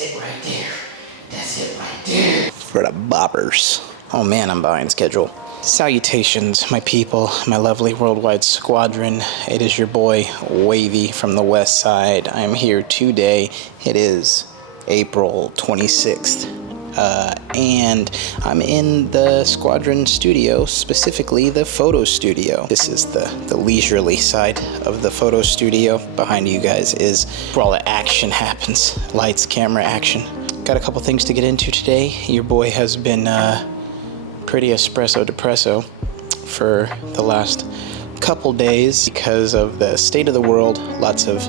That's it right there. That's it right there. For the boppers. Oh man, I'm behind schedule. Salutations, my people, my lovely worldwide squadron. It is your boy, Wavy from the West Side. I'm here today. It is April 26th. And I'm in the Sqvadron studio, specifically the photo studio. This is the leisurely side of the photo studio. Behind you guys is where all the action happens. Lights, camera, action. Got a couple things to get into today. Your boy has been pretty espresso depresso for the last couple days because of the state of the world. Lots of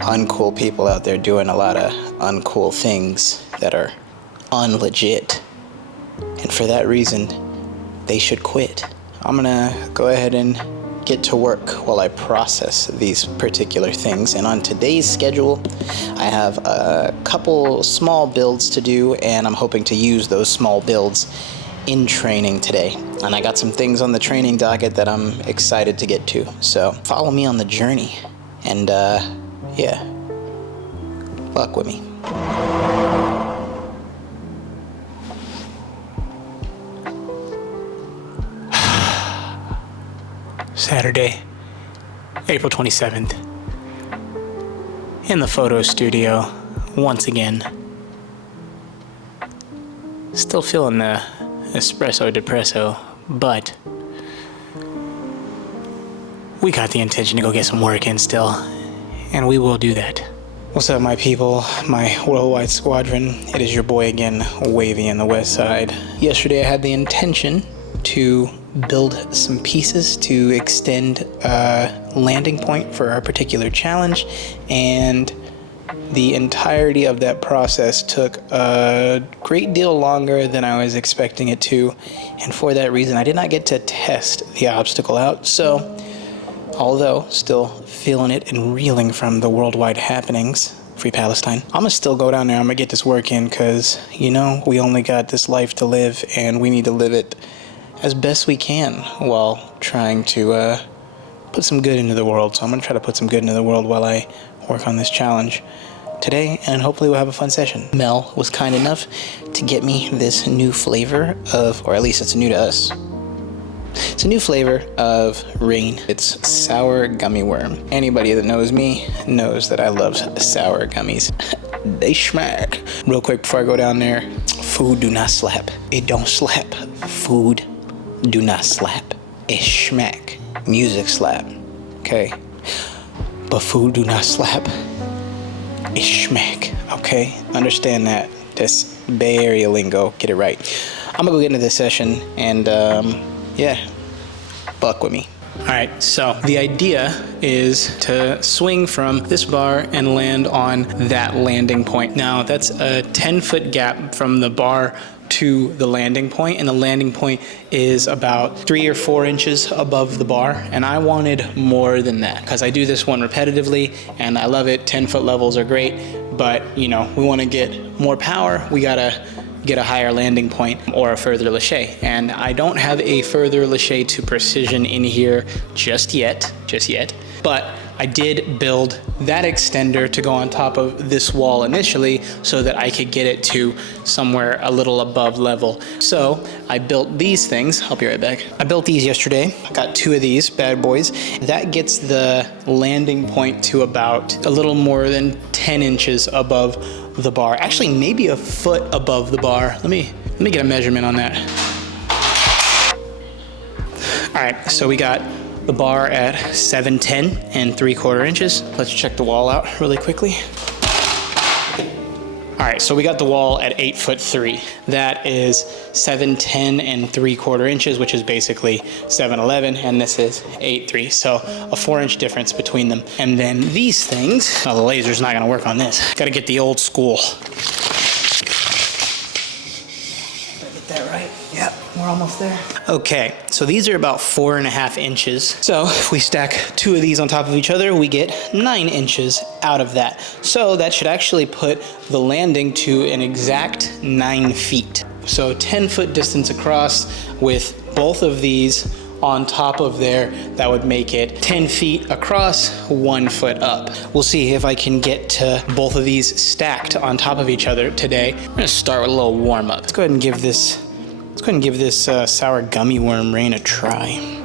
uncool people out there doing a lot of uncool things that are unlegit, and for that reason they should quit. I'm gonna go ahead and get to work while I process these particular things. And on today's schedule I have a couple small builds to do, and I'm hoping to use those small builds in training today. And I got some things on the training docket that I'm excited to get to, so follow me on the journey and yeah, fuck with me. Saturday, April 27th, in the photo studio, once again. Still feeling the espresso depresso, but we got the intention to go get some work in still, and we will do that. What's up, my people, my worldwide squadron? It is your boy again, Wavy in the West Side. Yesterday I had the intention to build some pieces to extend a landing point for our particular challenge, and the entirety of that process took a great deal longer than I was expecting it to, and for that reason I did not get to test the obstacle out. So although still feeling it and reeling from the worldwide happenings, Free Palestine, I'm gonna still go down there. I'm gonna get this work in, because you know we only got this life to live, and we need to live it as best we can while trying to put some good into the world. So I'm gonna try to put some good into the world while I work on this challenge today, and hopefully we'll have a fun session. Mel was kind enough to get me this new flavor of, or at least it's new to us, it's a new flavor of rain. It's sour gummy worm. Anybody that knows me knows that I love sour gummies. They smack. Real quick before I go down there, food do not slap. It don't slap. Food do not slap. It smack. Music slap. Okay? But food do not slap. It smack. Okay? Understand that. That's Bay Area lingo. Get it right. I'm gonna go get into this session and yeah, buck with me. Alright, so the idea is to swing from this bar and land on that landing point. Now that's a 10-foot gap from the bar to the landing point, and the landing point is about 3 or 4 inches above the bar, and I wanted more than that because I do this one repetitively and I love it. 10-foot levels are great, but you know, we want to get more power, we gotta get a higher landing point or a further lache, and I don't have a further lache to precision in here just yet, but I did build that extender to go on top of this wall initially so that I could get it to somewhere a little above level. So I built these things. I'll be right back. I built these yesterday. I got 2 of these bad boys. That gets the landing point to about a little more than 10 inches above the bar. Actually, maybe a foot above the bar. Let me get a measurement on that. All right, so we got the bar at 7'10" and 3/4 inches. Let's check the wall out really quickly. All right, so we got the wall at 8'3". That is 7'10" and 3/4 inches, which is basically 7'11", and this is 8'3". So a 4-inch difference between them. And then these things, oh, the laser's not gonna work on this. Gotta get the old school. Get that right? Yep, we're almost there. Okay, so these are about 4.5 inches. So if we stack 2 of these on top of each other, we get 9 inches out of that. So that should actually put the landing to an exact 9 feet. So 10-foot distance across with both of these on top of there that would make it 10 feet across, 1 foot up. We'll see if I can get to both of these stacked on top of each other today. I'm gonna start with a little warm up. Let's go ahead and give this sour gummy worm rain a try.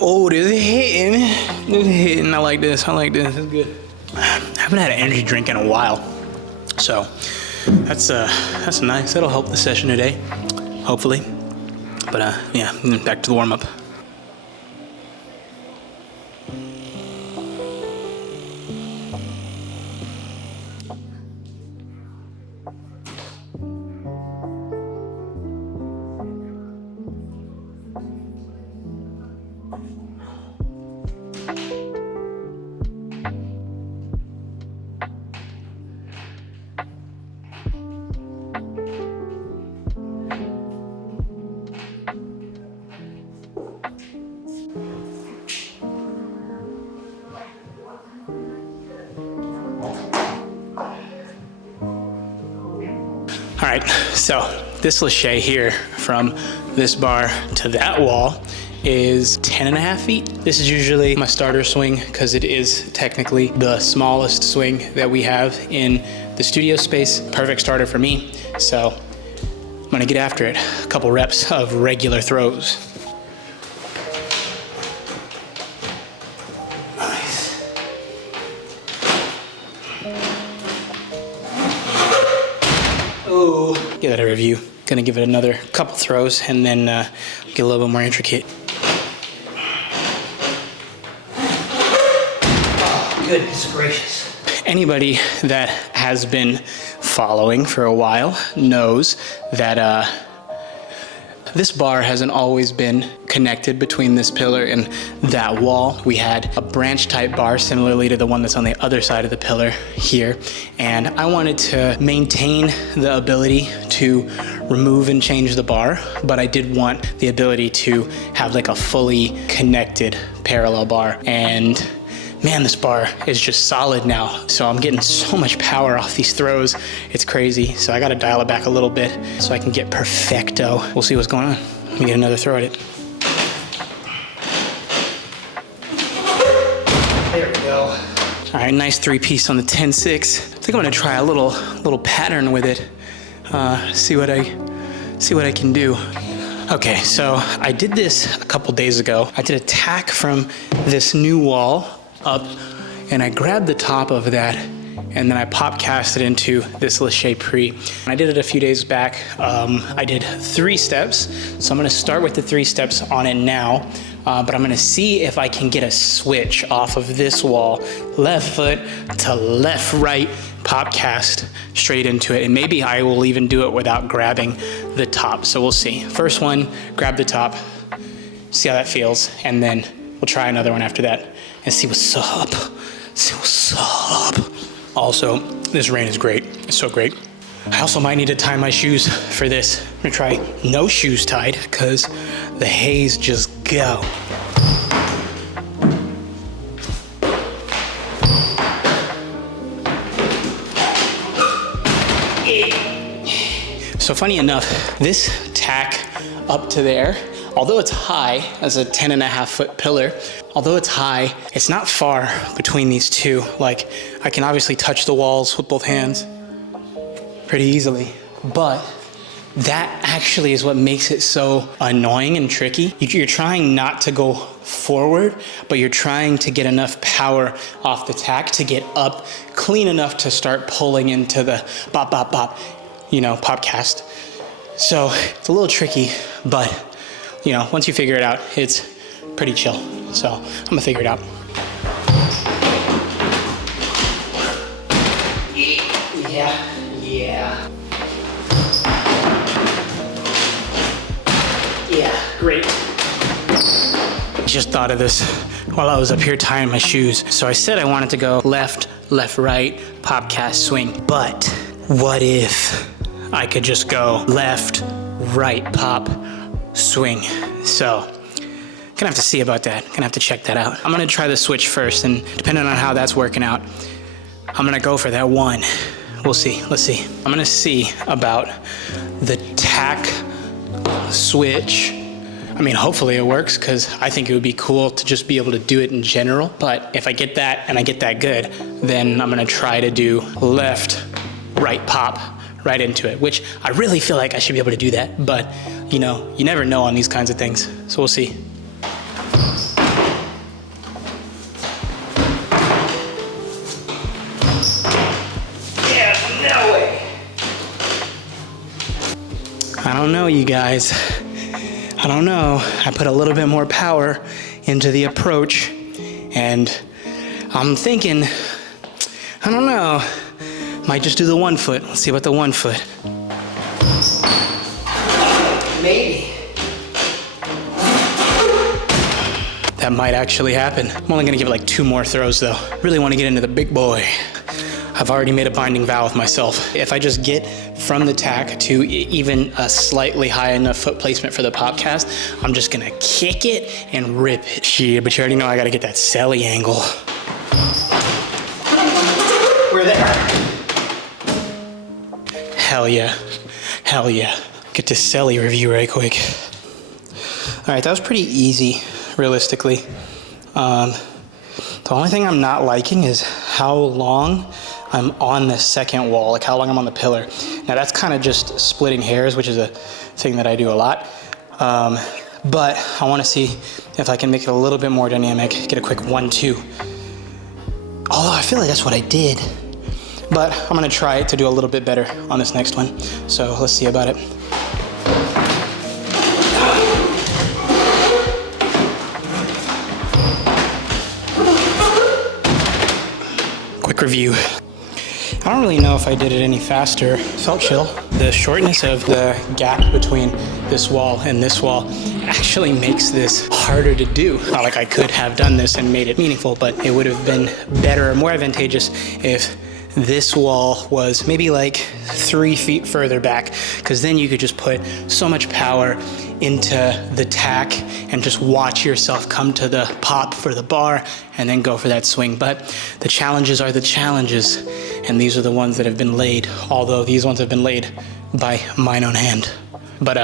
Oh, this is hitting. This is hitting. I like this. I like this. It's good. I haven't had an energy drink in a while, so that's nice. That'll help the session today, hopefully. But yeah, back to the warm up. All right, so this Lache here from this bar to that wall is 10.5 feet. This is usually my starter swing because it is technically the smallest swing that we have in the studio space. Perfect starter for me. So I'm gonna get after it. A couple reps of regular throws. Give that a review. Gonna give it another couple throws and then get a little bit more intricate. Oh, goodness gracious. Anybody that has been following for a while knows that this bar hasn't always been connected between this pillar and that wall. We had a branch type bar similarly to the one that's on the other side of the pillar here. And I wanted to maintain the ability to remove and change the bar, but I did want the ability to have like a fully connected parallel bar. And man, this bar is just solid now. So I'm getting so much power off these throws. It's crazy. So I got to dial it back a little bit so I can get perfecto. We'll see what's going on. Let me get another throw at it. There we go. All right, nice 3-piece on the 10-6. I think I'm gonna try a little pattern with it. See what I can do. Okay, so I did this a couple days ago. I did a tack from this new wall up, and I grabbed the top of that, and then I pop cast it into this Lache Pre. I did it a few days back. I did 3 steps, so I'm gonna start with the 3 steps on it now, but I'm gonna see if I can get a switch off of this wall, left foot to left, right, pop cast straight into it, and maybe I will even do it without grabbing the top, so we'll see. First one, grab the top, see how that feels, and then we'll try another one after that and see what's up. See what's up. Also, this rain is great. It's so great. I also might need to tie my shoes for this. I'm gonna try no shoes tied because the haze just go. So funny enough, this tack up to there, although it's high as a 10.5-foot pillar, although it's high, it's not far between these two. Like, I can obviously touch the walls with both hands pretty easily, but that actually is what makes it so annoying and tricky. You're trying not to go forward, but you're trying to get enough power off the tack to get up clean enough to start pulling into the bop, bop, bop, you know, pop cast. So it's a little tricky, but you know, once you figure it out, it's pretty chill. So I'm gonna figure it out. Yeah, great. Just thought of this while I was up here tying my shoes. So I said I wanted to go left, left, right, pop, cast, swing. But what if I could just go left, right, pop, swing? So gonna have to see about that. Gonna have to check that out. I'm gonna try the switch first, and depending on how that's working out, I'm gonna go for that one. We'll see, let's see. I'm gonna see about the tack switch. I mean, hopefully it works, because I think it would be cool to just be able to do it in general. But if I get that and I get that good, then I'm gonna try to do left, right pop right into it, which I really feel like I should be able to do that. But you know, you never know on these kinds of things. So we'll see. Yeah, no way. I don't know, you guys. I don't know. I put a little bit more power into the approach, and I'm thinking, I don't know, might just do the 1 foot. Let's see about the 1 foot. Maybe. That might actually happen. I'm only gonna give it like 2 more throws though. Really wanna get into the big boy. I've already made a binding vow with myself. If I just get from the tack to even a slightly high enough foot placement for the popcast, I'm just gonna kick it and rip it. Shit, but you already know I gotta get that celly angle. We're there. Hell yeah, hell yeah. Get this celly review right quick. All right, that was pretty easy, realistically. The only thing I'm not liking is how long I'm on the second wall, like how long I'm on the pillar. Now that's kind of just splitting hairs, which is a thing that I do a lot. But I want to see if I can make it a little bit more dynamic, get a quick 1-2. Although I feel like that's what I did. But I'm gonna try to do a little bit better on this next one. So let's see about it. Quick review. I don't really know if I did it any faster. Felt chill. The shortness of the gap between this wall and this wall actually makes this harder to do. Not like I could have done this and made it meaningful, but it would have been better or more advantageous if this wall was maybe like 3 feet further back, because then you could just put so much power into the tack and just watch yourself come to the pop for the bar and then go for that swing. But the challenges are the challenges, and these are the ones that have been laid, although these ones have been laid by mine own hand. But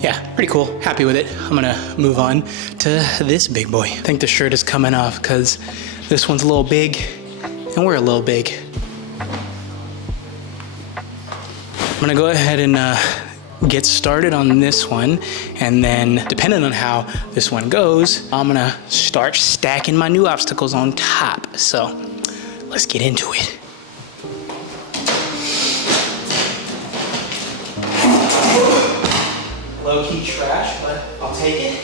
yeah, pretty cool, happy with it. I'm gonna move on to this big boy. I think the shirt is coming off because this one's a little big and we're a little big. I'm gonna go ahead and get started on this one, and then depending on how this one goes, I'm gonna start stacking my new obstacles on top. So let's get into it. Low-key trash, but I'll take it.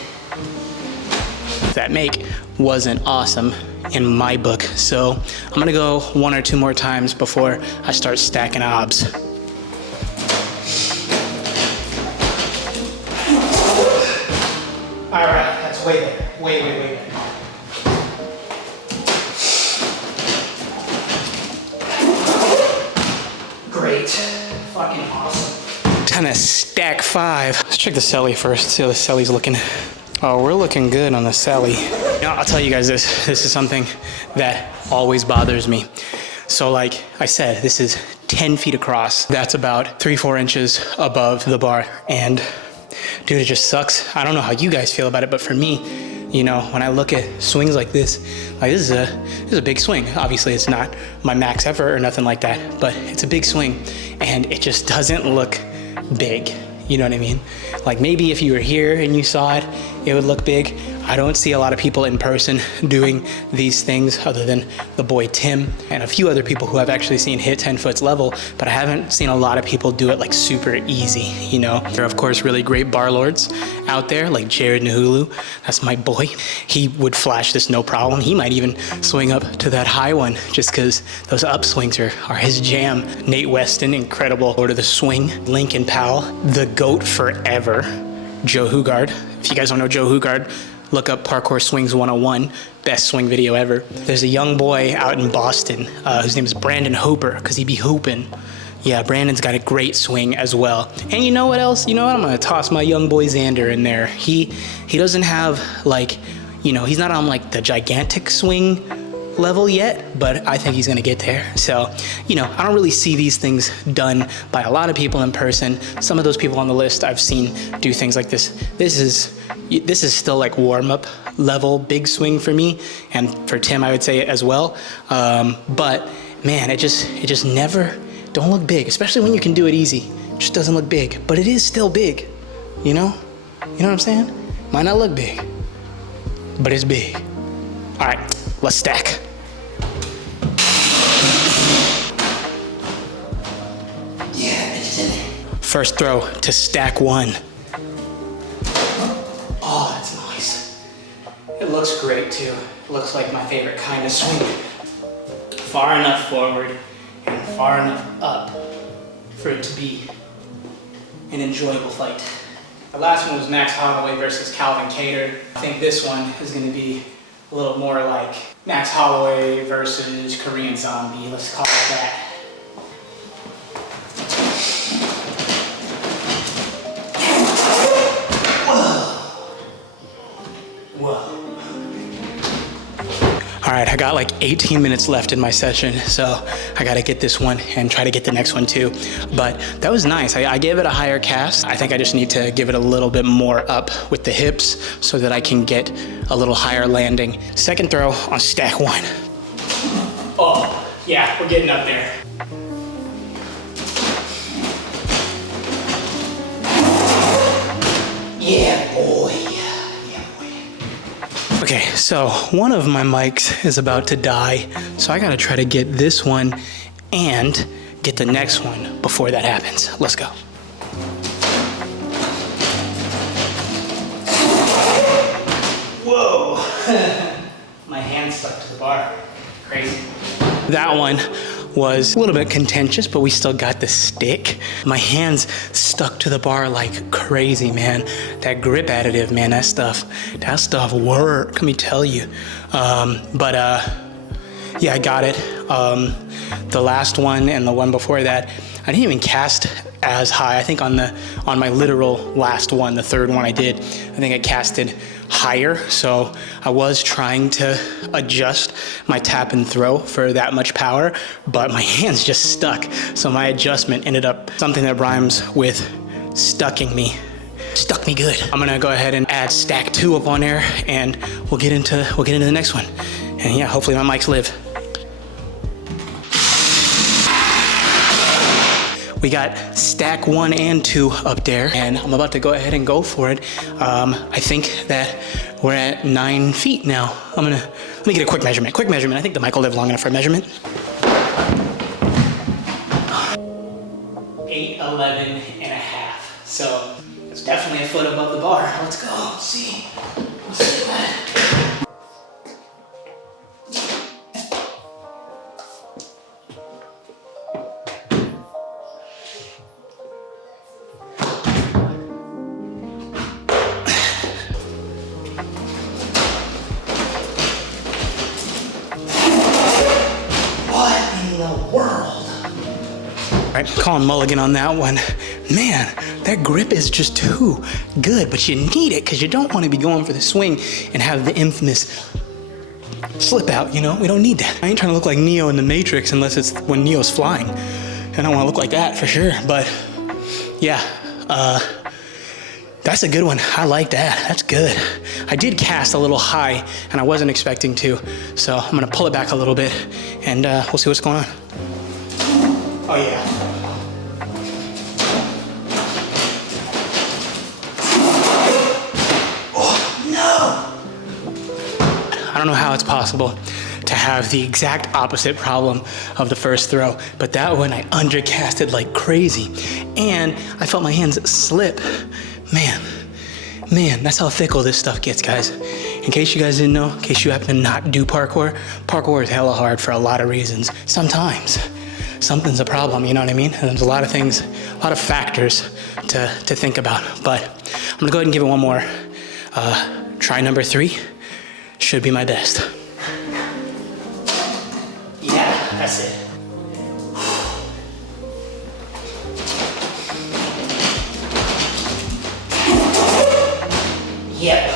That make wasn't awesome in my book, so I'm gonna go 1 or 2 more times before I start stacking obs. All right, that's way better, way better. Great, fucking awesome. Time to stack 5. Let's check the celly first, see how the celly's looking. Oh, we're looking good on the celly. Now, I'll tell you guys this is something that always bothers me. So like I said, this is 10 feet across. That's about 3-4 inches above the bar. And dude, it just sucks. I don't know how you guys feel about it, but for me, you know, when I look at swings like this is a big swing. Obviously it's not my max effort or nothing like that, but it's a big swing and it just doesn't look big. You know what I mean? Like maybe if you were here and you saw it, it would look big. I don't see a lot of people in person doing these things other than the boy Tim and a few other people who I've actually seen hit 10 foot level, but I haven't seen a lot of people do it like super easy, you know? There are of course really great bar lords out there like Jared Nahulu, that's my boy. He would flash this no problem. He might even swing up to that high one just because those upswings are his jam. Nate Weston, incredible Lord of the Swing. Lincoln Powell, the GOAT forever. Joe Hugard, if you guys don't know Joe Hugard, look up Parkour Swings 101, best swing video ever. There's a young boy out in Boston whose name is Brandon Hooper, because he be hooping. Yeah, Brandon's got a great swing as well. And you know what else? You know what? I'm gonna toss my young boy Xander in there. He doesn't have like, you know, he's not on like the gigantic swing level yet, but I think he's gonna get there. So, you know, I don't really see these things done by a lot of people in person. Some of those people on the list I've seen do things like this. This is still like warm-up level big swing for me, and for Tim I would say as well. But man, it just never, don't look big, especially when you can do it easy. It just doesn't look big, but it is still big, you know? You know what I'm saying? Might not look big, but it's big. All right, let's stack. Yeah, it's in there. First throw to stack 1. Oh, that's nice. It looks great too. It looks like my favorite kind of swing. Far enough forward and far enough up for it to be an enjoyable fight. The last one was Max Holloway versus Calvin Kattar. I think this one is going to be a little more like Max Holloway versus Korean Zombie. Let's call it that. Whoa. All right, I got like 18 minutes left in my session, so I gotta get this one and try to get the next one too. But that was nice. I gave it a higher cast. I think I just need to give it a little bit more up with the hips so that I can get a little higher landing. Second throw on stack 1. Oh, yeah, we're getting up there. Yeah, boy. Okay, so one of my mics is about to die, so I gotta try to get this one and get the next one before that happens. Let's go. Whoa, my hand stuck to the bar, crazy. That one was a little bit contentious, but we still got the stick. My hands stuck to the bar like crazy, man. That grip additive, man, that stuff worked, let me tell you. Yeah, I got it. The last one and the one before that, I didn't even cast as high. I think on my literal last one, the third one I did, I think I casted higher. So I was trying to adjust my tap and throw for that much power, but my hands just stuck. So my adjustment ended up something that rhymes with stucking me. Stuck me good. I'm gonna go ahead and add stack 2 up on there, and we'll get into the next one. And yeah, hopefully my mics live. We got stack 1 and 2 up there, and I'm about to go ahead and go for it. I think that we're at 9 feet now. Let me get a quick measurement. I think the mic will live long enough for a measurement. 8'11" and a half. So it's definitely a foot above the bar. Let's go. Let's see that. All right, calling mulligan on that one. Man, that grip is just too good, but you need it because you don't want to be going for the swing and have the infamous slip out, you know? We don't need that. I ain't trying to look like Neo in the Matrix unless it's when Neo's flying. I don't want to look like that for sure, but yeah, that's a good one. I like that. That's good. I did cast a little high and I wasn't expecting to, so I'm gonna pull it back a little bit and we'll see what's going on. Oh yeah. Oh no! I don't know how it's possible to have the exact opposite problem of the first throw, but that one I undercasted like crazy and I felt my hands slip. Man, that's how fickle this stuff gets, guys. In case you guys didn't know, in case you happen to not do parkour, parkour is hella hard for a lot of reasons. Sometimes something's a problem, you know what I mean? And there's a lot of things, a lot of factors to think about. But I'm gonna go ahead and give it one more. Try number 3, should be my best. Yeah, that's it. Yep,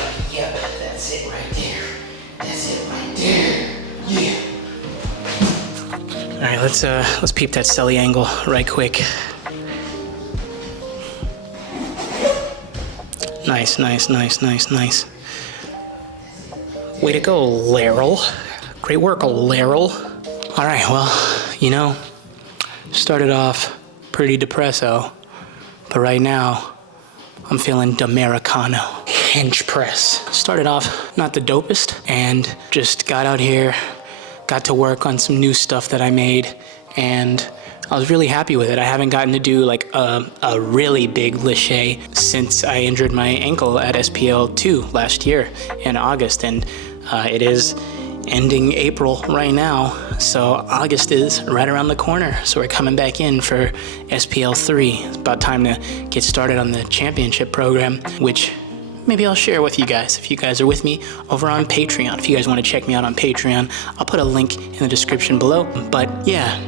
that's it right there. That's it right there. Yeah. let's peep that celly angle right quick. Nice, nice, nice, nice, nice. Way to go, Laryl. Great work, Laryl. All right, well, you know, started off pretty depresso, but right now I'm feeling D'Americano. Hinge press. Started off not the dopest, and just got out here, got to work on some new stuff that I made, and I was really happy with it. I haven't gotten to do like a really big Lache since I injured my ankle at SPL 2 last year in August, and it is ending April right now, so August is right around the corner. So we're coming back in for SPL 3. It's about time to get started on the championship program, which maybe I'll share with you guys if you guys are with me over on Patreon. If you guys want to check me out on Patreon, I'll put a link in the description below. But yeah,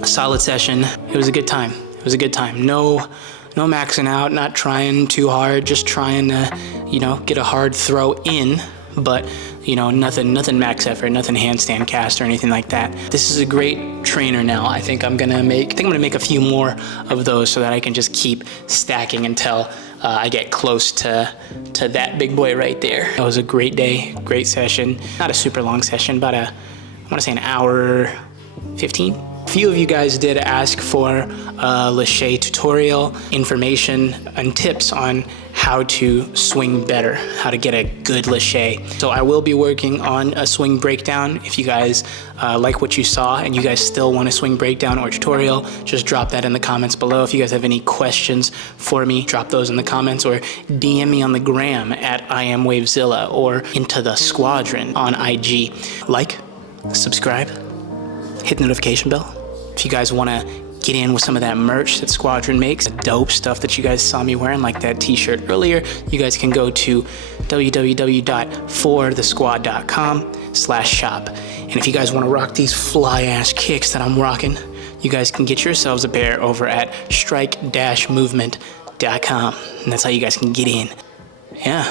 a solid session. It was a good time. It was a good time. No maxing out, not trying too hard, just trying to, you know, get a hard throw in, but you know, nothing max effort, nothing handstand cast or anything like that. This is a great trainer now. I think I'm gonna make a few more of those so that I can just keep stacking until I get close to that big boy right there. That was a great day, great session. Not a super long session, but I wanna say an hour 15. A few of you guys did ask for a Lache tutorial, information, and tips on how to swing better, how to get a good Lache. So I will be working on a swing breakdown. If you guys like what you saw and you guys still want a swing breakdown or tutorial, just drop that in the comments below. If you guys have any questions for me, drop those in the comments, or DM me on the gram at IamWavezilla or into the Sqvadron on IG. Like, subscribe, hit the notification bell. If you guys want to get in with some of that merch that Sqvadron makes, dope stuff that you guys saw me wearing, like that t-shirt earlier, you guys can go to www.forthesquad.com/shop. And if you guys want to rock these fly-ass kicks that I'm rocking, you guys can get yourselves a pair over at strike-movement.com. And that's how you guys can get in. Yeah.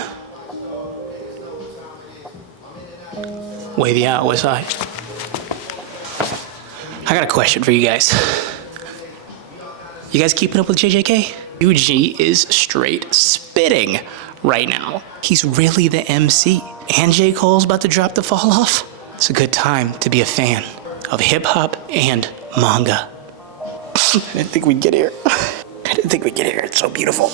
Wavy out, what's up? I got a question for you guys. You guys keeping up with JJK? UG is straight spitting right now. He's really the MC. And J. Cole's about to drop the fall off. It's a good time to be a fan of hip hop and manga. I didn't think we'd get here. It's so beautiful.